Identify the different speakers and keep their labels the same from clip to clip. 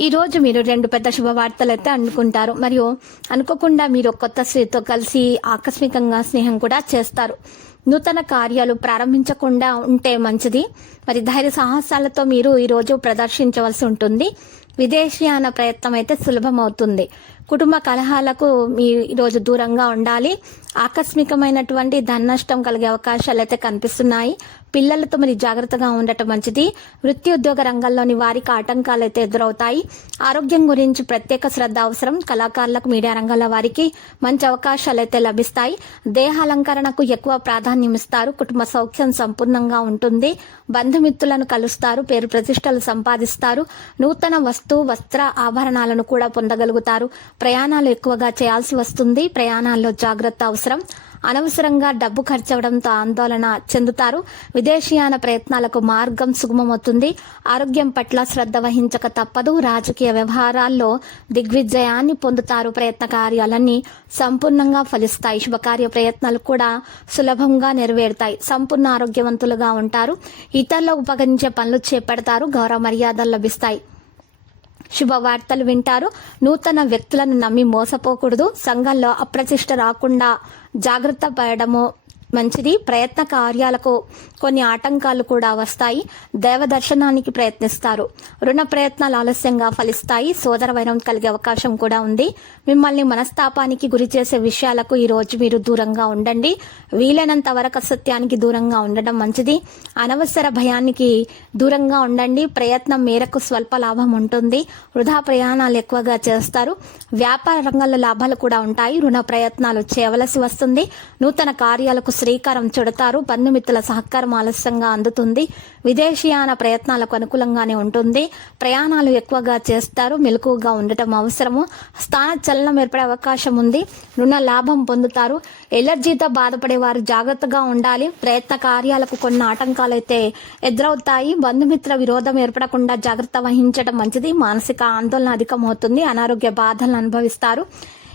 Speaker 1: ఈ రోజు మీరు రెండు పెద్ద శుభవార్తలు అయితే అనుకుంటారు. మరియు అనుకోకుండా మీరు కొత్త స్త్రీతో కలిసి ఆకస్మికంగా స్నేహం కూడా చేస్తారు. నూతన కార్యాలు ప్రారంభించకుండా ఉంటే మంచిది. మరి ధైర్య సాహసాలతో మీరు ఈ రోజు ప్రదర్శించవలసి ఉంటుంది. విదేశీయాన ప్రయత్నం అయితే సులభమవుతుంది. కుటుంబ కలహాలకు మీ ఈరోజు దూరంగా ఉండాలి. ఆకస్మికమైనటువంటి ధన నష్టం కలిగే అవకాశాలు అయితే కనిపిస్తున్నాయి. పిల్లలతో మరి జాగ్రత్తగా ఉండటం మంచిది. వృత్తి ఉద్యోగ రంగంలోని వారికి ఆటంకాలు అయితే ఎదురవుతాయి. ఆరోగ్యం గురించి ప్రత్యేక శ్రద్ధ అవసరం. కళాకారులకు మీడియా రంగాల వారికి మంచి అవకాశాలు అయితే లభిస్తాయి. దేహాలంకరణకు ఎక్కువ ప్రాధాన్యం ఇస్తారు. కుటుంబ సౌఖ్యం సంపూర్ణంగా ఉంటుంది. బంధుమిత్రులను కలుస్తారు. పేరు ప్రతిష్టలు సంపాదిస్తారు. నూతన వస్తు వస్త్ర ఆభరణాలను కూడా పొందగలుగుతారు. ప్రయాణాలు ఎక్కువగా చేయాల్సి వస్తుంది. ప్రయాణాల్లో జాగ్రత్త అవసరం. అనవసరంగా డబ్బు ఖర్చవడంతో ఆందోళన చెందుతారు. విదేశీయాన ప్రయత్నాలకు మార్గం సుగమమవుతుంది. ఆరోగ్యం పట్ల శ్రద్ధ వహించక తప్పదు. రాజకీయ వ్యవహారాల్లో దిగ్విజయాన్ని పొందుతారు ప్రయత్న కార్యాలన్నీ సంపూర్ణంగా ఫలిస్తాయి. శుభకార్య ప్రయత్నాలు కూడా సులభంగా నెరవేరుతాయి. సంపూర్ణ ఆరోగ్యవంతులుగా ఉంటారు. ఇతరులకు ఉపకరించే పనులు చేపడతారు. గౌరవ మర్యాదలు లభిస్తాయి. శుభవార్తలు వింటారు. నూతన వ్యక్తులను నమ్మి మోసపోకూడదు. సంఘంలో అప్రతిష్ట రాకుండా జాగ్రత్త పడడము మంచిది. ప్రయత్న కార్యాలకు కొన్ని ఆటంకాలు కూడా వస్తాయి. దేవ దర్శనానికి ప్రయత్నిస్తారు. రుణ ప్రయత్నాలు ఆలస్యంగా ఫలిస్తాయి. సోదర వైరం కలిగే అవకాశం కూడా ఉంది. మిమ్మల్ని మనస్తాపానికి గురి చేసే విషయాలకు ఈరోజు మీరు దూరంగా ఉండండి. వీలైనంత వరకు అసత్యానికి దూరంగా ఉండడం మంచిది. అనవసర భయానికి దూరంగా ఉండండి. ప్రయత్నం మేరకు స్వల్ప లాభం ఉంటుంది. వృధా ప్రయాణాలు ఎక్కువగా చేస్తారు. వ్యాపార రంగంలో లాభాలు కూడా ఉంటాయి. రుణ ప్రయత్నాలు చేయవలసి వస్తుంది. నూతన కార్యాలకు శ్రీకారం చుడతారు. బంధుమిత్రుల సహకారం ఆలస్యంగా అందుతుంది. విదేశీయాన ప్రయత్నాలకు అనుకూలంగానే ఉంటుంది. ప్రయాణాలు ఎక్కువగా చేస్తారు. మెలకువగా ఉండటం అవసరము. స్థాన చలనం ఏర్పడే అవకాశం ఉంది. రుణ లాభం పొందుతారు. ఎలర్జీతో బాధపడే వారు జాగ్రత్తగా ఉండాలి. ప్రయత్న కార్యాలకు కొన్ని ఆటంకాలు అయితే ఎదురవుతాయి. బంధుమిత్ర విరోధం ఏర్పడకుండా జాగ్రత్త వహించడం మంచిది. మానసిక ఆందోళన అధికమవుతుంది. అనారోగ్య బాధలను అనుభవిస్తారు.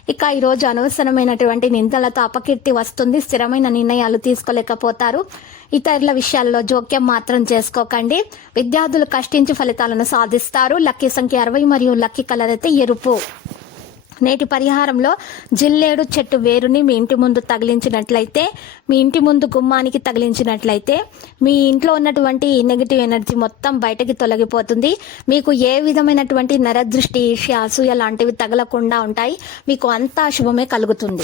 Speaker 1: ఇక ఈ రోజు అనవసరమైనటువంటి నిందలతో అపకీర్తి వస్తుంది. స్థిరమైన నిర్ణయాలు తీసుకోలేకపోతారు. ఇతరుల విషయాల్లో జోక్యం మాత్రం చేసుకోకండి. విద్యార్థులు కష్టించి ఫలితాలను సాధిస్తారు. లక్కీ సంఖ్య అరవై మరియు లక్కీ కలర్ అయితే ఎరుపు. నేటి పరిహారంలో జిల్లేడు చెట్టు వేరుని మీ ఇంటి ముందు తగిలించినట్లయితే మీ ఇంటి ముందు గుమ్మానికి తగిలించినట్లయితే మీ ఇంట్లో ఉన్నటువంటి నెగిటివ్ ఎనర్జీ మొత్తం బయటకి తొలగిపోతుంది. మీకు ఏ విధమైనటువంటి నరదృష్టి ఈర్ష్య అసూయ లాంటివి తగలకుండా ఉంటాయి. మీకు అంతా శుభమే కలుగుతుంది.